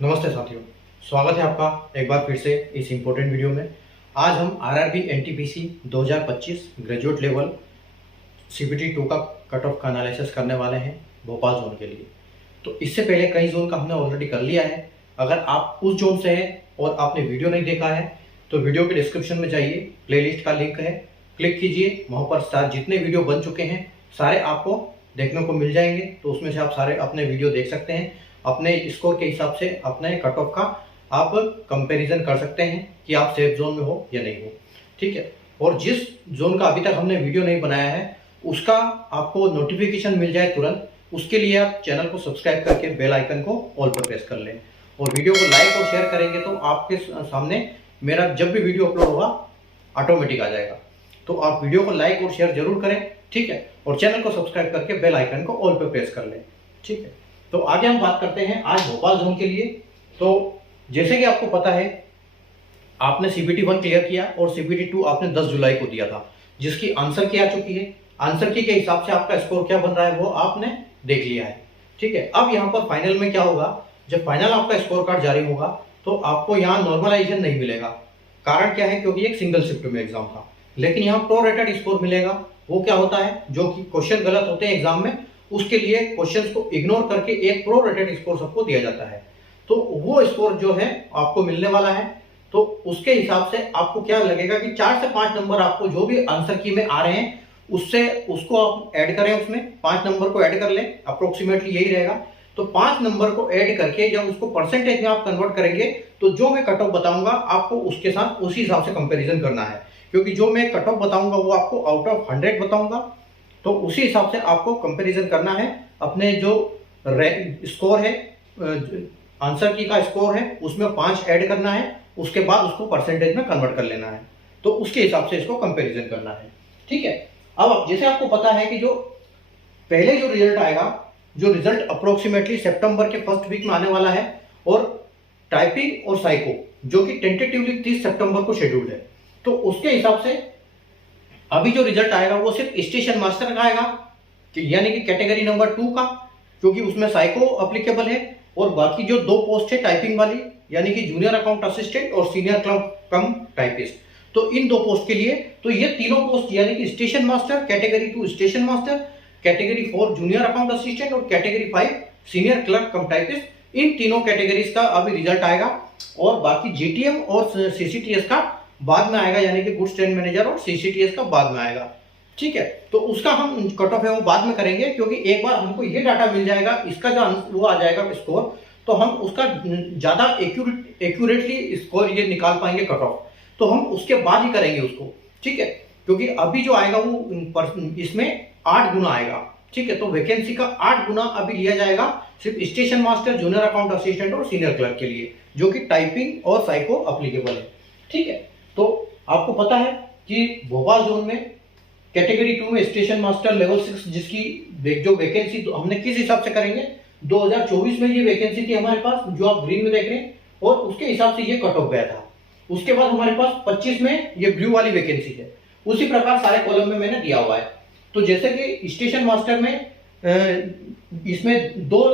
नमस्ते साथियों, स्वागत है आपका एक बार फिर से इस इम्पोर्टेंट वीडियो में। आज हम RRB NTPC 2025 graduate level CBT 2 का कट ऑफ का एनालिसिस करने वाले हैं भोपाल जोन के लिए। तो इससे पहले कई जोन का हमने ऑलरेडी कर लिया है। अगर आप उस जोन से हैं और आपने वीडियो नहीं देखा है तो वीडियो के डिस्क्रिप्शन में जाइए, प्लेलिस्ट का लिंक है, क्लिक कीजिए। वहाँ पर जितने वीडियो बन चुके हैं सारे आपको देखने को मिल जाएंगे। तो उसमें से आप सारे अपने वीडियो देख सकते हैं। अपने स्कोर के हिसाब से अपने कट ऑफ का आप कंपैरिजन कर सकते हैं कि आप सेफ जोन में हो या नहीं हो। ठीक है। और जिस जोन का अभी तक हमने वीडियो नहीं बनाया है उसका आपको नोटिफिकेशन मिल जाए तुरंत, उसके लिए आप चैनल को सब्सक्राइब करके बेल आइकन को ऑल पर प्रेस कर लें और वीडियो को लाइक और शेयर करेंगे तो आपके सामने मेरा जब भी वीडियो अपलोड होगा ऑटोमेटिक आ जाएगा। तो आप वीडियो को लाइक और शेयर जरूर करें, ठीक है, और चैनल को सब्सक्राइब करके बेल आइकन को ऑल पर प्रेस कर लें। ठीक है। तो आगे हम बात करते हैं आज भोपाल जोन के लिए। तो जैसे कि आपको पता है आपने सीबीटी 1 क्लियर किया और सीबीटी 2 आपने 10 जुलाई को दिया था, जिसकी आंसर की आ चुकी है। आंसर की के हिसाब से आपका स्कोर क्या बन रहा है वो आपने देख लिया है। ठीक है। अब यहाँ पर फाइनल में क्या होगा, जब फाइनल आपका स्कोर कार्ड जारी होगा तो आपको यहाँ नॉर्मलाइजेशन नहीं मिलेगा। कारण क्या है, क्योंकि एक सिंगल शिफ्ट में एग्जाम था। लेकिन यहाँ प्रोरेटेड स्कोर मिलेगा। वो क्या होता है, जो कि क्वेश्चन गलत होते हैं एग्जाम में उसके लिए क्वेश्चंस को इग्नोर करके एक प्रोरेटेड स्कोर सबको दिया जाता है। तो वो स्कोर जो है आपको मिलने वाला है। तो उसके हिसाब से आपको क्या लगेगा कि 4 से 5 नंबर आपको जो भी आंसर की में आ रहे हैं उससे उसको आप ऐड करें, उसमें 5 नंबर को ऐड कर लें, अप्रोक्सीमेटली यही रहेगा। तो 5 नंबर को ऐड करके जब उसको परसेंटेज में आप कन्वर्ट करेंगे तो जो मैं कट ऑफ बताऊंगा आपको उसके साथ उसी हिसाब से कंपेरिजन करना है। क्योंकि जो मैं कट ऑफ बताऊंगा वो आपको आउट ऑफ 100 बताऊंगा, तो उसी हिसाब से आपको कंपैरिजन करना है। अपने जो स्कोर है, आंसर की का स्कोर है उसमें 5 ऐड करना है, उसके बाद उसको परसेंटेज में कन्वर्ट कर लेना है। तो उसके हिसाब से इसको कंपैरिजन करना है। ठीक है। अब जैसे आपको पता है कि जो पहले जो रिजल्ट आएगा, जो रिजल्ट अप्रोक्सीमेटली सितंबर के फर्स्ट वीक में आने वाला है, और टाइपिंग और साइको जो कि टेंटेटिवली 30 सितंबर को शेड्यूल्ड है। तो उसके हिसाब से अभी जो रिजल्ट आएगा वो सिर्फ स्टेशन मास्टर का आएगा, यानी कि कैटेगरी नंबर 2 का, क्योंकि उसमें साइको अप्लीकेबल है। और बाकी जो 2 पोस्ट है टाइपिंग वाली, यानी कि जूनियर अकाउंट असिस्टेंट और सीनियर कम टाइपिस्ट, तो इन 2 पोस्ट के लिए तो ये तीनों पोस्ट यानी कि station master, category 2 station master, category 4 junior account assistant और category 5 senior clerk cum typist, इन तीनों कैटेगरीज का अभी रिजल्ट आएगा। और बाकी जीटीएम और सीसीटीएस का बाद में आएगा, यानी कि गुड्स ट्रेन मैनेजर और सीसीटीएस का बाद में आएगा। ठीक है। तो उसका हम कट ऑफ है वो बाद में करेंगे, क्योंकि एक बार हमको ये डाटा मिल जाएगा, इसका जो वो आ जाएगा स्कोर, तो हम उसका ज्यादा एक्यूरेटली स्कोर ये निकाल पाएंगे कट ऑफ, तो हम उसके बाद ही करेंगे उसको। ठीक है। क्योंकि अभी जो आएगा वो इसमें 8 गुना आएगा। ठीक है। तो वैकेंसी का 8 गुना अभी लिया जाएगा सिर्फ station master, junior account assistant और सीनियर क्लर्क के लिए, जो कि टाइपिंग और साइको अप्लीकेबल है। ठीक है। तो आपको पता है कि भोपाल जोन में कैटेगरी 2 में स्टेशन मास्टर लेवल 6 जिसकी जो वैकेंसी तो हमने किस हिसाब से करेंगे, 2024 में ये वैकेंसी थी हमारे पास जो आप ग्रीन में देख रहे हैं, और उसके हिसाब से ये कट ऑफ गया था। उसके बाद हमारे पास 25 में ये ब्लू वाली वैकेंसी है। उसी प्रकार सारे कॉलम में मैंने दिया हुआ है। तो जैसे कि स्टेशन मास्टर में इसमें 2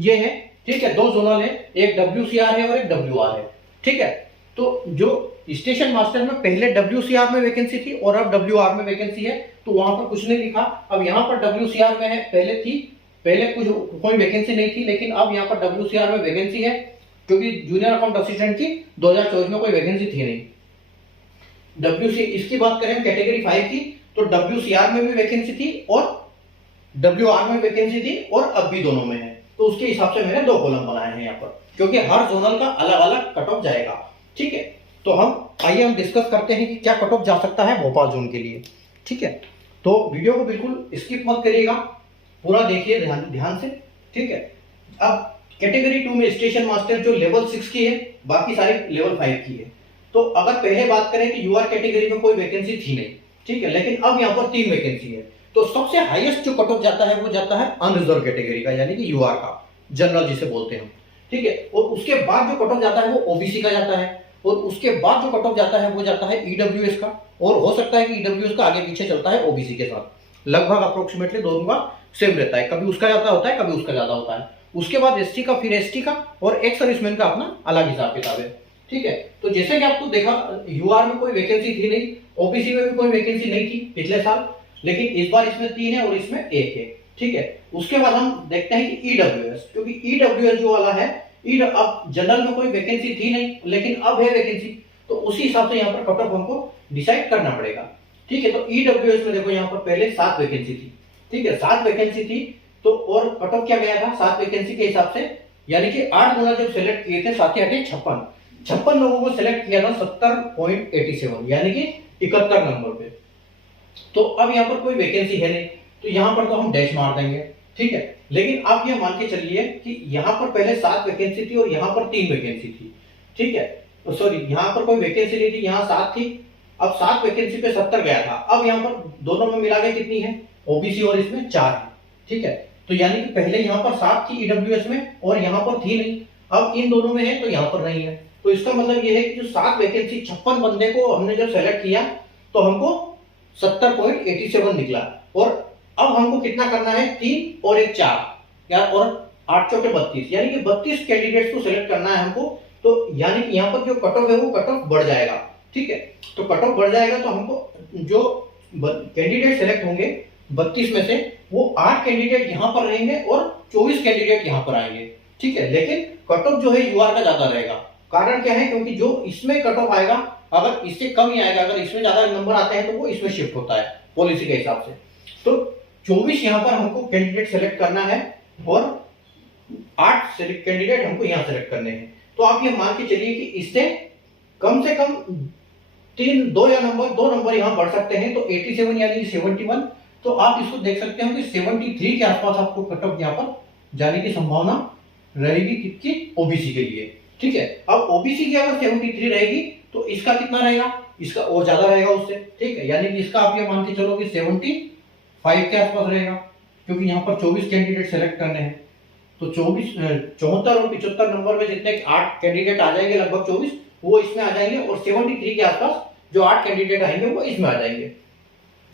ये है, ठीक है, 2 जोनल है, एक WCR है और एक WR है। ठीक है। तो जो स्टेशन मास्टर में पहले WCR में वैकेंसी थी और अब WR में वैकेंसी है, तो वहां पर कुछ नहीं लिखा। अब यहाँ पर WCR में है, पहले कुछ कोई वैकेंसी नहीं थी, लेकिन अब यहाँ पर WCR में वैकेंसी है, क्योंकि जूनियर अकाउंट असिस्टेंट की 2024 में कोई वैकेंसी थी नहीं। इसकी बात करें कैटेगरी 5 की, तो WCR में भी वैकेंसी थी और WR में वैकेंसी थी, और अब भी दोनों में है। तो उसके हिसाब से मैंने 2 कॉलम बनाए हैं यहाँ पर, क्योंकि हर जोनल का अलग अलग कट ऑफ जाएगा। ठीक है। तो आइए हम डिस्कस करते हैं कि क्या कट ऑफ जा सकता है भोपाल जोन के लिए। ठीक है। तो वीडियो को बिल्कुल स्किप मत करिएगा, पूरा देखिए ध्यान से। ठीक है। अब कैटेगरी 2 में स्टेशन मास्टर जो लेवल 6 की है, बाकी सारी लेवल 5 की है। तो अगर पहले बात करें कि यूआर कैटेगरी में कोई वैकेंसी थी नहीं, ठीक है, लेकिन अब यहाँ पर 3 वैकेंसी है। तो सबसे हाईएस्ट जो कट ऑफ जाता है वो जाता है अनरिजर्व कैटेगरी का, यानी कि यूआर का, जनरल जिसे बोलते हैं। ठीक है। और उसके बाद जो कट ऑफ जाता है वो ओबीसी का जाता है, और उसके बाद जो कट ऑफ जाता है वो जाता है ईडब्ल्यूएस का, और हो सकता है कि ईडब्ल्यूएस का आगे पीछे चलता है ओबीसी के साथ, लगभग अप्रोक्सीमेटली दोनों का सेम रहता है। कभी उसका ज्यादा होता है, कभी उसका ज्यादा होता है। उसके बाद एसटी का, फिर एसटी का, और एक सर्विसमैन का अपना अलग हिसाब किताब है। ठीक है, तो जैसे कि आपको देखा यूआर में कोई वैकेंसी थी नहीं, ओबीसी में भी कोई वैकेंसी नहीं थी पिछले साल, लेकिन इस बार इसमें 3 है और इसमें 1 है। ठीक है, उसके बाद हम देखते हैं कि ईडब्ल्यूएस, क्योंकि ईडब्ल्यूएस जो वाला है, अब जनरल में कोई वैकेंसी थी नहीं, लेकिन अब है वैकेंसी, तो उसी हिसाब से यहाँ पर कट ऑफ हमको डिसाइड करना पड़ेगा। ठीक है, तो ईडब्ल्यूएस में देखो यहाँ पर पहले 7 वैकेंसी थी। ठीक है, 7 वैकेंसी थी, तो और कट ऑफ क्या गया था 7 वैकेंसी के हिसाब से, यानी कि 8 गुना जब सेलेक्ट किए थे 7 8 56 लोगों को सिलेक्ट किया था 70.87, यानी कि 71 नंबर पे। तो अब यहाँ पर कोई वैकेंसी है नहीं, तो यहाँ पर तो हम डैश मार देंगे। ठीक है, लेकिन आप ये मान के चलिए कि यहाँ पर पहले 7 वैकेंसी थी और यहाँ पर 3 वैकेंसी थी। ठीक है, तो सॉरी, यहाँ पर कोई वैकेंसी नहीं थी, यहाँ 7 थी, अब 7 वैकेंसी पे 70 गया था। अब यहाँ पर दोनों में मिला के कितनी है, ओबीसी और इसमें 4 है। ठीक है, तो यानी कि पहले यहाँ पर 7 थी ईडब्ल्यूएस में और यहाँ पर थी नहीं, अब इन दोनों में है तो यहाँ पर नहीं है। तो इसका मतलब ये है कि जो 7 वैकेंसी 56 बंदे को हमने जब सेलेक्ट किया तो हमको 70.87 निकला, और अब हमको कितना करना है, 3 और 1 4 या और 8 चौके 32, यानी कि 32 कैंडिडेट्स को सिलेक्ट करना है हमको। तो यानी कि यहाँ पर जो कट ऑफ है वो कट ऑफ बढ़ जाएगा। ठीक है, तो कट ऑफ बढ़ जाएगा तो हमको जो कैंडिडेट सेलेक्ट होंगे 32 में से, वो 8 कैंडिडेट यहाँ पर रहेंगे और 24 कैंडिडेट यहाँ पर आएंगे। ठीक है, लेकिन कट ऑफ जो है यूआर का ज्यादा रहेगा। कारण क्या है, क्योंकि जो इसमें कट ऑफ आएगा, अगर इससे कम ही आएगा, अगर इसमें ज्यादा नंबर आते हैं तो वो इसमें शिफ्ट होता है पॉलिसी के हिसाब से। तो 24 यहाँ पर हमको कैंडिडेट सेलेक्ट करना है और 8 कैंडिडेट हमको यहाँ सेलेक्ट करने हैं। तो आप ये मान के चलिए कि इससे कम से कम 2 नंबर यहाँ बढ़ सकते हैं, तो 87 यानी कि 71। तो आप इसको देख सकते हो कि 73 के आसपास आपको कट ऑफ यहाँ पर जाने की संभावना रहेगी किसकी, ओबीसी के लिए। ठीक है, अब ओबीसी की अगर 73 रहेगी तो इसका कितना रहेगा, इसका और ज्यादा रहेगा उससे। ठीक है, यानी कि इसका आप ये मान के चलो कि 75 के आसपास रहेगा, क्योंकि यहाँ पर 24 कैंडिडेट सेलेक्ट करने हैं। तो 74 और 75 नंबर में जितने 8 कैंडिडेट आ जाएंगे, लगभग 24 वो इसमें आ जाएंगे, और 73 के आसपास जो 8 कैंडिडेट आएंगे वो इसमें आ जाएंगे।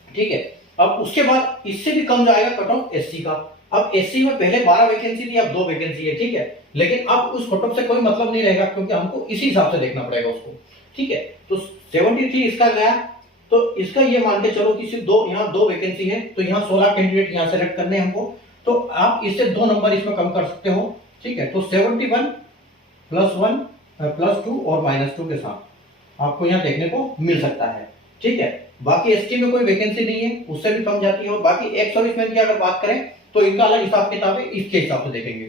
ठीक है, अब उसके बाद इससे भी कम जाएगा कट ऑफ एससी का। अब एससी में पहले 12 वैकेंसी थी, अब 2 वैकेंसी है। ठीक है, लेकिन अब उस कट ऑफ से कोई मतलब नहीं रहेगा, क्योंकि हमको इसी हिसाब से देखना पड़ेगा उसको। ठीक है, तो 73 इसका गया, तो इसका ये मान के चलो कि सिर्फ यहाँ 2 वैकेंसी है, तो यहाँ 16 कैंडिडेट यहाँ सेलेक्ट करने हैं हमको। तो आप इससे 2 नंबर इसमें कम कर सकते हो। ठीक है, तो 71 +1 +2 और -2 के साथ आपको यहाँ देखने को मिल सकता है। ठीक है, बाकी एसटी में कोई वैकेंसी नहीं है, उससे भी कम जाती है। और बाकी एक सर्विसमैन की अगर बात करें तो इनका अलग हिसाब किताब है, इसके हिसाब से देखेंगे।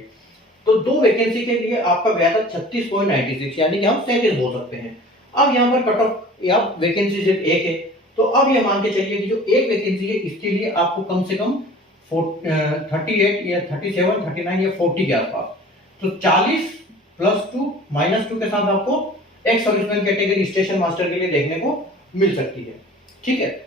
तो 2 वैकेंसी के लिए आपका गया था 36.96, यानी कि हम 37 बोल सकते हैं। अब यहाँ पर कट ऑफ या वैकेंसी सिर्फ 1 है, तो अब ये मान के चलिए कि जो 1 वैकेंसी है इसके लिए आपको कम से कम 38 या 37 39 या 40 के आसपास, तो 40 +2 -2 के साथ आपको एक सर्विसमैन कैटेगरी स्टेशन मास्टर के लिए देखने को मिल सकती है। ठीक है,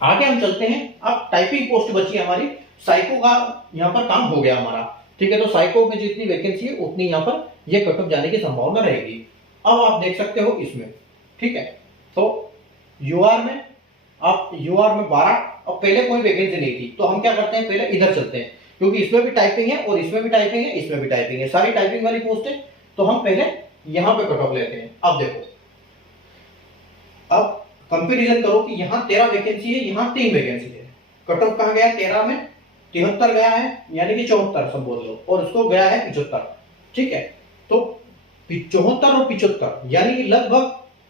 आगे हम चलते हैं। अब टाइपिंग पोस्ट बची हमारी, साइको का यहाँ पर काम हो गया हमारा। ठीक है, तो साइको में जितनी वैकेंसी है उतनी यहाँ पर ये कट ऑफ जाने की संभावना रहेगी। अब आप देख सकते हो इसमें। ठीक है, तो यूआर में आप यूआर में 12, अब पहले कोई वैकेंसी नहीं थी, तो हम क्या करते हैं, पहले इधर चलते हैं, क्योंकि इसमें भी टाइपिंग है और इसमें भी टाइपिंग है, इसमें भी टाइपिंग है, सारी टाइपिंग वाली पोस्ट है। तो हम पहले यहाँ पे कट ऑफ लेते हैं। अब देखो, अब कंपैरिजन करो कि यहाँ 13 वैकेंसी है, यहाँ 3 वैकेंसी है। कट ऑफ कहाँ गया, 13 में 73 गया है, यानी कि 74 सब बोल लो, और उसको गया है 75। ठीक है, तो 74 और 75 यानी कि लगभग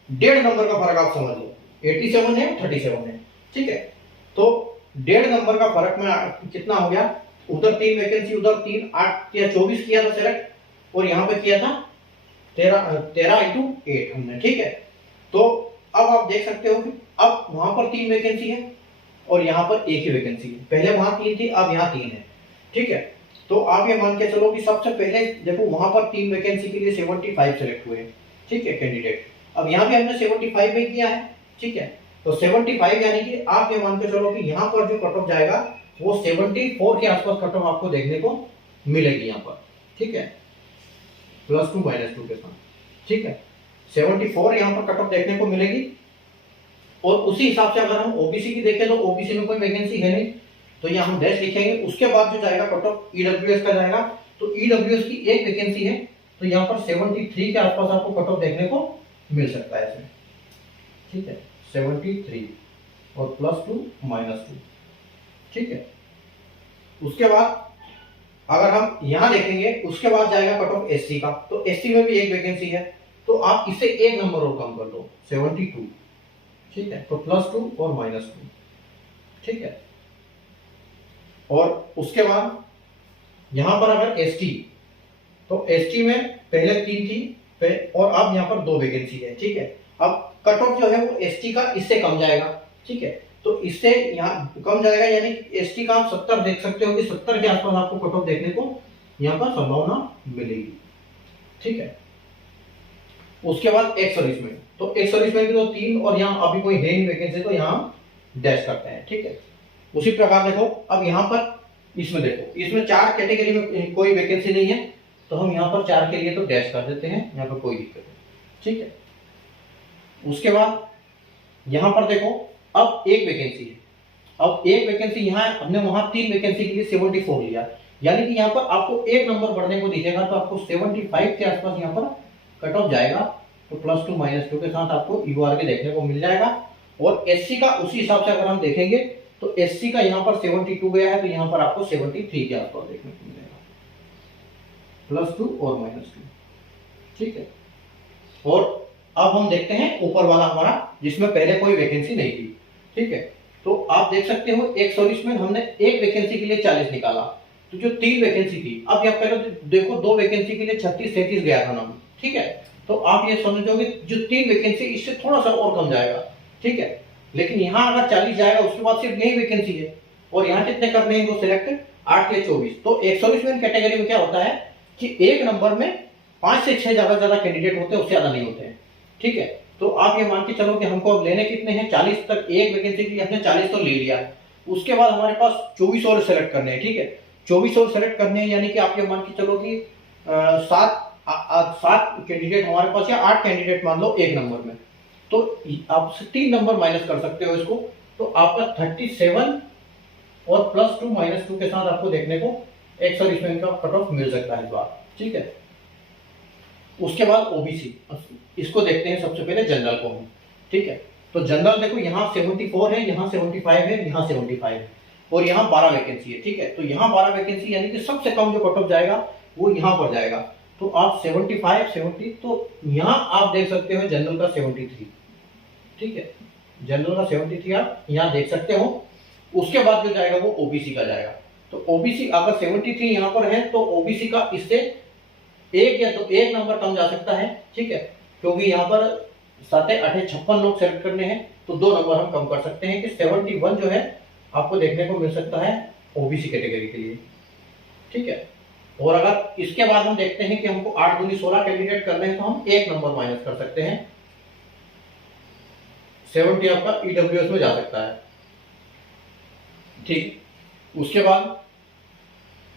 1.5 नंबर का फर्क आप समझ लो। 87 है 37 है। ठीक है, तो 1.5 नंबर का फर्क में कितना हो गया, उधर 3 वैकेंसी, उधर 3, 8 या 24 किया था सेलेक्ट, और यहाँ पे किया था 13 × 8 हमने। ठीक है, तो अब आप देख सकते हो कि अब वहां पर 3 वैकेंसी है और यहाँ पर 1 ही वैकेंसी है। पहले वहां 3 थी, अब यहाँ 3 है। ठीक है, तो आप ये मान के चलो कि सबसे पहले देखो वहां पर 3 वैकेंसी के लिए 75 सेलेक्ट हुए। ठीक है, कैंडिडेट, अब यहाँ भी हमने 75 में किया है। ठीक है, तो 75 यानी कि आप ये मान के चलो कि यहाँ पर जो कट ऑफ जाएगा वो 74 के आसपास कट ऑफ आपको देखने को मिलेगी यहाँ पर। ठीक है, +2 -2 के साथ। ठीक है, 74 यहाँ पर कट ऑफ देखने को मिलेगी। और उसी हिसाब से अगर हम ओबीसी की देखें तो ओबीसी में कोई वैकेंसी है नहीं, तो यहाँ हम डैश लिखेंगे। उसके बाद जो जाएगा कट ऑफ ईडब्ल्यूएस का जाएगा तो ईडब्ल्यूएस की एक वैकेंसी है, तो यहाँ पर 73 के आसपास आपको कट ऑफ देखने को मिल सकता है इसमें, ठीक है, 73 और +2 -2, ठीक है। उसके बाद अगर हम यहाँ देखेंगे, उसके बाद जाएगा कट ऑफ एससी का, तो एससी में भी एक वैकेंसी है, तो आप इससे एक नंबर और कम कर दो, 72, ठीक है, तो +2 और -2, ठीक है। और उसके बाद यहां पर अगर एसटी, तो एसटी में पहले 3 थी और अब यहां पर 2 वैकेंसी है, ठीक है। अब कट ऑफ जो है वो एसटी का इससे कम जाएगा, ठीक है, तो इससे यहाँ कम जाएगा, यानी एसटी का आप 70 देख सकते हो कि 70 के आसपास आपको कट ऑफ देखने को यहाँ पर संभावना मिलेगी, ठीक है। उसके बाद एक्स सर्विसमैन, तो एक्स सर्विसमैन की तो 3 और यहाँ अभी कोई है नहीं वैकेंसी, तो यहाँ डैश करते हैं, ठीक है। उसी प्रकार देखो, अब यहाँ पर इसमें देखो, इसमें 4 कैटेगरी में कोई वैकेंसी नहीं है, तो हम यहाँ पर 4 के लिए तो डैश कर देते हैं, यहाँ पर कोई दिक्कत नहीं, ठीक है। उसके बाद यहाँ पर देखो, अब एक वैकेंसी है, अब एक वैकेंसी यहाँ है, हमने वहां 3 वैकेंसी के लिए 74 लिया, यानी कि यहाँ पर आपको एक नंबर बढ़ने को दीजिएगा, तो आपको 75 के आसपास यहाँ पर कट ऑफ जाएगा, तो +2 -2 के साथ आपको यूआर के देखने को मिल जाएगा। और एससी का उसी हिसाब से अगर हम देखेंगे, तो एससी का यहाँ पर 72 गया है, तो यहाँ पर आपको 73 के आसपास देखने को मिलेगा, +2 और -2, ठीक है। और अब हम देखते हैं ऊपर वाला हमारा, जिसमें पहले कोई वैकेंसी नहीं थी, ठीक है। तो आप देख सकते हो, एक सर्विसमैन हमने एक वैकेंसी के लिए 40 निकाला, तो जो 3 वैकेंसी थी, अब यहाँ पहले देखो 2 वैकेंसी के लिए 36 37 गया था नाम, ठीक है। तो आप ये समझोगे जो 3 वैकेंसी इससे थोड़ा सा और कम जाएगा, ठीक है। लेकिन यहाँ अगर 40 जाएगा, उसके बाद सिर्फ यही वैकेंसी है, और यहाँ कितने करने हैं वो सिलेक्ट, 8 या 24। तो एक सर्विसमैन कैटेगरी में क्या होता है कि एक नंबर में 5 से 6 ज्यादा कैंडिडेट होते हैं, उससे ज्यादा नहीं होते हैं, ठीक है। तो आप ये मान के चलो कि हमको अब लेने कितने हैं, 40 तक, एक वैकेंसी के लिए हमने 40 तो ले लिया, उसके बाद हमारे पास 24 और सेलेक्ट करने हैं, ठीक है। 24 और सेलेक्ट करने हैं, यानी कि आप ये मान के चलो कि 7 कैंडिडेट हमारे पास, या 8 कैंडिडेट मान लो एक नंबर में, तो आप 3 नंबर माइनस कर सकते हो इसको, तो आपका 37 और +2 -2 के साथ आपको देखने को एक सर्विसमैन का कट ऑफ मिल सकता है इस बार, ठीक है। उसके बाद ओबीसी, इसको देखते हैं सबसे पहले जनरल को हम, ठीक है। तो जनरल देखो, यहाँ 74 है, यहाँ 75 है, यहाँ 75 है, और यहाँ 12 वैकेंसी है, ठीक है। तो यहाँ 12 वैकेंसी, यानी कि सबसे कम जो कट ऑफ जाएगा वो यहाँ पर जाएगा, तो आप 75 70, तो यहाँ आप देख सकते हो जनरल का 73, ठीक है, जनरल का 73 आप यहाँ देख सकते हो। उसके बाद जो जाएगा वो ओबीसी का जाएगा, तो ओबीसी अगर 73 यहाँ पर है, तो ओबीसी का इससे एक या तो एक नंबर कम जा सकता है, ठीक है, क्योंकि यहाँ पर 7 8 56 लोग सेलेक्ट करने हैं, तो 2 नंबर हम कम कर सकते हैं कि 71 जो है आपको देखने को मिल सकता है ओबीसी कैटेगरी के लिए, ठीक है। और अगर इसके बाद हम देखते हैं कि हमको 8 दूनी 16 कैंडिडेट करने हैं, तो हम एक नंबर माइनस कर सकते हैं, 70 आपका ईडब्ल्यूएस में जा सकता है, ठीक। उसके बाद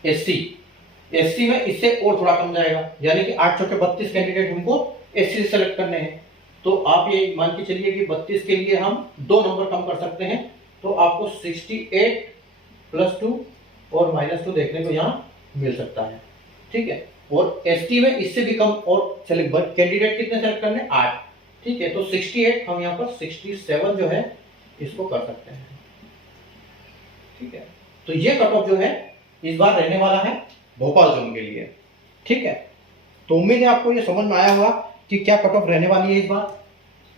एससी में इससे और थोड़ा कम जाएगा, यानी कि 8 चौके 32 कैंडिडेट हमको एससी से सेलेक्ट करने हैं, तो आप ये मान के चलिए कि 32 के लिए हम 2 नंबर कम कर सकते हैं, तो आपको 68 +2 और -2 देखने को यहाँ मिल सकता है, ठीक है। और एसटी में इससे भी कम और सेलेक्ट कैंडिडेट कितने सेलेक्ट करने, 8, ठीक है। तो 68 हम यहाँ पर 67 जो है इसको कर सकते हैं, ठीक है। तो ये कट ऑफ जो है इस बार रहने वाला है भोपाल जोन के लिए, ठीक है। तो उम्मीद है आपको ये समझ में आया होगा कि क्या कट ऑफ रहने वाली है इस बार,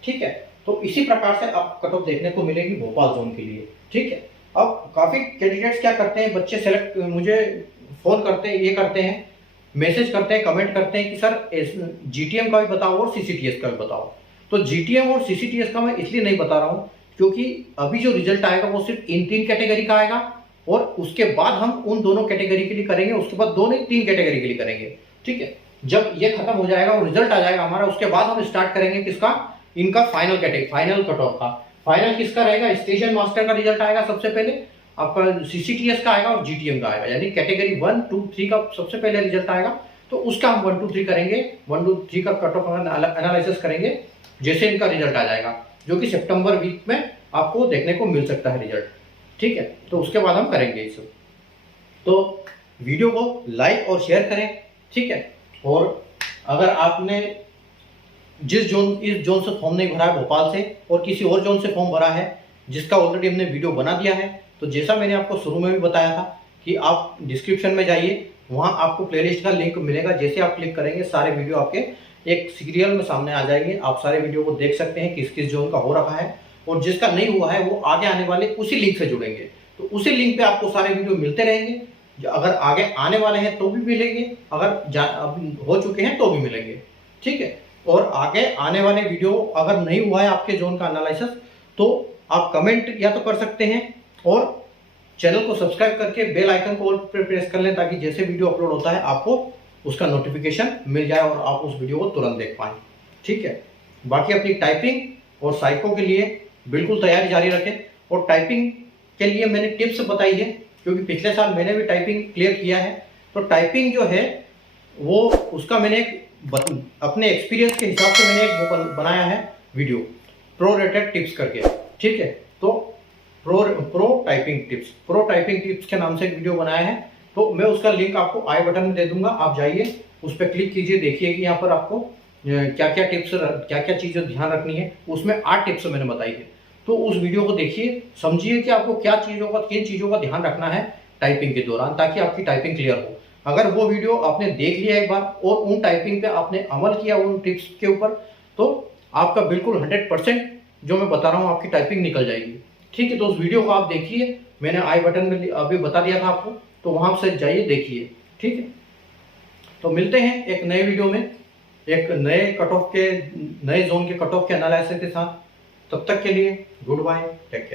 ठीक है। तो इसी प्रकार से आप कट ऑफ देखने को मिलेगी भोपाल जोन के लिए, ठीक है। अब काफी कैंडिडेट्स क्या करते हैं, बच्चे सेलेक्ट मुझे फोन करते हैं, ये करते हैं, मैसेज करते हैं, कमेंट करते हैं कि सर जीटीएम का भी बताओ और सीसीटीएस का भी बताओ। तो जीटीएम और सीसीटीएस का मैं इसलिए नहीं बता रहा हूँ क्योंकि अभी जो रिजल्ट आएगा वो सिर्फ इन 3 कैटेगरी का आएगा, और उसके बाद हम उन दोनों कैटेगरी के लिए करेंगे, उसके बाद 2 नहीं 3 कैटेगरी के लिए करेंगे, ठीक है। जब ये खत्म हो जाएगा और रिजल्ट आ जाएगा हमारा, उसके बाद हम स्टार्ट करेंगे किसका, इनका final category, final cut off का। फाइनल किसका रहेगा, स्टेशन मास्टर का रिजल्ट आएगा सबसे पहले, आपका सीसीटीएस का आएगा और जीटीएम का आएगा, यानी कैटेगरी 1 2 3 का सबसे पहले रिजल्ट आएगा, तो उसका हम 1 2 3 करेंगे, 1 2 3 का कट ऑफ एनालिसिस करेंगे जैसे इनका रिजल्ट आ जाएगा, जो कि सितंबर वीक में आपको देखने को मिल सकता है रिजल्ट, ठीक है। तो उसके बाद हम करेंगे इसे। तो वीडियो को लाइक और शेयर करें, ठीक है। और अगर आपने इस जोन से फॉर्म नहीं भरा है भोपाल से, और किसी और जोन से फॉर्म भरा है जिसका ऑलरेडी हमने वीडियो बना दिया है, तो जैसा मैंने आपको शुरू में भी बताया था कि आप डिस्क्रिप्शन में जाइए, वहाँ आपको प्लेलिस्ट का लिंक मिलेगा। जैसे आप क्लिक करेंगे सारे वीडियो आपके एक सीरियल में सामने आ जाएंगे। आप सारे वीडियो को देख सकते हैं किस किस जोन का हो रखा है, और जिसका नहीं हुआ है वो आगे आने वाले उसी लिंक से जुड़ेंगे, तो उसी लिंक पे आपको सारे वीडियो मिलते रहेंगे। अगर आगे आने वाले हैं तो भी मिलेंगे, अगर हो चुके हैं तो भी मिलेंगे, ठीक है। और आगे आने वाले वीडियो अगर नहीं हुआ है आपके जोन का एनालिसिस, तो आप कमेंट या तो कर सकते हैं, और चैनल को सब्सक्राइब करके बेल आइकन को ऑल पर प्रेस कर लें, ताकि जैसे वीडियो अपलोड होता है आपको उसका नोटिफिकेशन मिल जाए और आप उस वीडियो को तुरंत देख पाएं, ठीक है। बाकी अपनी टाइपिंग और साइको के लिए बिल्कुल तैयारी जारी रखें। और टाइपिंग के लिए मैंने टिप्स बताई है, क्योंकि पिछले साल मैंने भी टाइपिंग क्लियर किया है। तो टाइपिंग जो है वो उसका मैंने अपने एक्सपीरियंस के हिसाब से मैंने एक बनाया है वीडियो, प्रो रेटेड टिप्स करके, ठीक है। तो प्रो टाइपिंग टिप्स के नाम से एक वीडियो बनाया है, तो मैं उसका लिंक आपको आई बटन में दे दूंगा। आप जाइए उस पर क्लिक कीजिए, देखिए कि यहाँ पर आपको क्या क्या टिप्स, क्या क्या चीज़ें ध्यान रखनी है। उसमें 8 टिप्स मैंने बताई है, तो उस वीडियो को देखिए, समझिए कि आपको किन चीज़ों का ध्यान रखना है टाइपिंग के दौरान, ताकि आपकी टाइपिंग क्लियर हो। अगर वो वीडियो आपने देख लिया एक बार और उन टाइपिंग पे आपने अमल किया उन टिप्स के ऊपर, तो आपका बिल्कुल 100% जो मैं बता रहा हूँ आपकी टाइपिंग निकल जाएगी, ठीक है। तो उस वीडियो को आप देखिए, मैंने आई बटन में अभी बता दिया था आपको, तो वहाँ से जाइए देखिए, ठीक है। तो मिलते हैं एक नए वीडियो में, एक नए जोन के कट ऑफ के एनालिसिस के साथ। तब तक के लिए गुड बाय, टेक केयर।